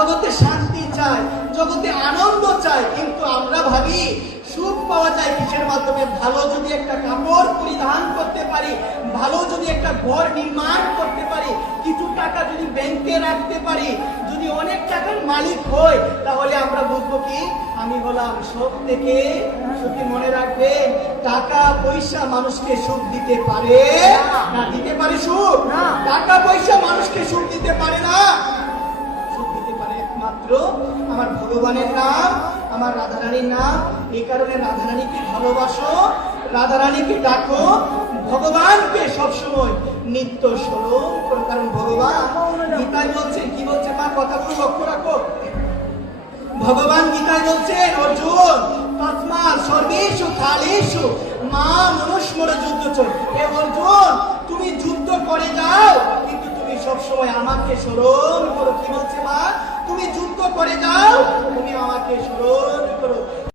জগতে শান্তি চাই, জগতে আনন্দ চাই, কিন্তু আমরা ভাবি সুখ পাওয়া যায় কিসের মাধ্যমে? ভালো যদি একটা কাপড় পরিধান করতে পারি, ভালো যদি একটা ঘর নির্মাণ করতে পারি, কিছু টাকা যদি ব্যাংকে রাখতে পারি, যদি অনেক টাকার মালিক হই, তাহলে আমরা বুঝবো কি আমি হলাম সব থেকে সুখী। মনে রাখবে, টাকা পয়সা মানুষকে সুখ দিতে পারে না। দিতে পারে সুখ? না। টাকা পয়সা মানুষকে সুখ দিতে পারে না। সুখ দিতে পারে একমাত্র আমার ভগবানের নাম, আমার রাধারানীর নাম। এই কারণে রাধারানীকে ভালোবাসো, রাধারানীকে ডাকো, ভগবানকে সবসময় নিত্য স্মরণ করো। কারণ ভগবান গীতায় বলছেন, কি বলছে মা? কথাগুলো লক্ষ্য রাখো। ভগবান গীতায় বলছেন, অর্জুন তস্মা সর্বেষু কালেষু মা মনুষ্মর যুদ্ধ চল। হে অর্জুন, তুমি যুদ্ধ করে যাও, কিন্তু তুমি সবসময় আমাকে স্মরণ করো। কি বলছে মা? তুমি যুদ্ধ করে যাও, তুমি আমাকে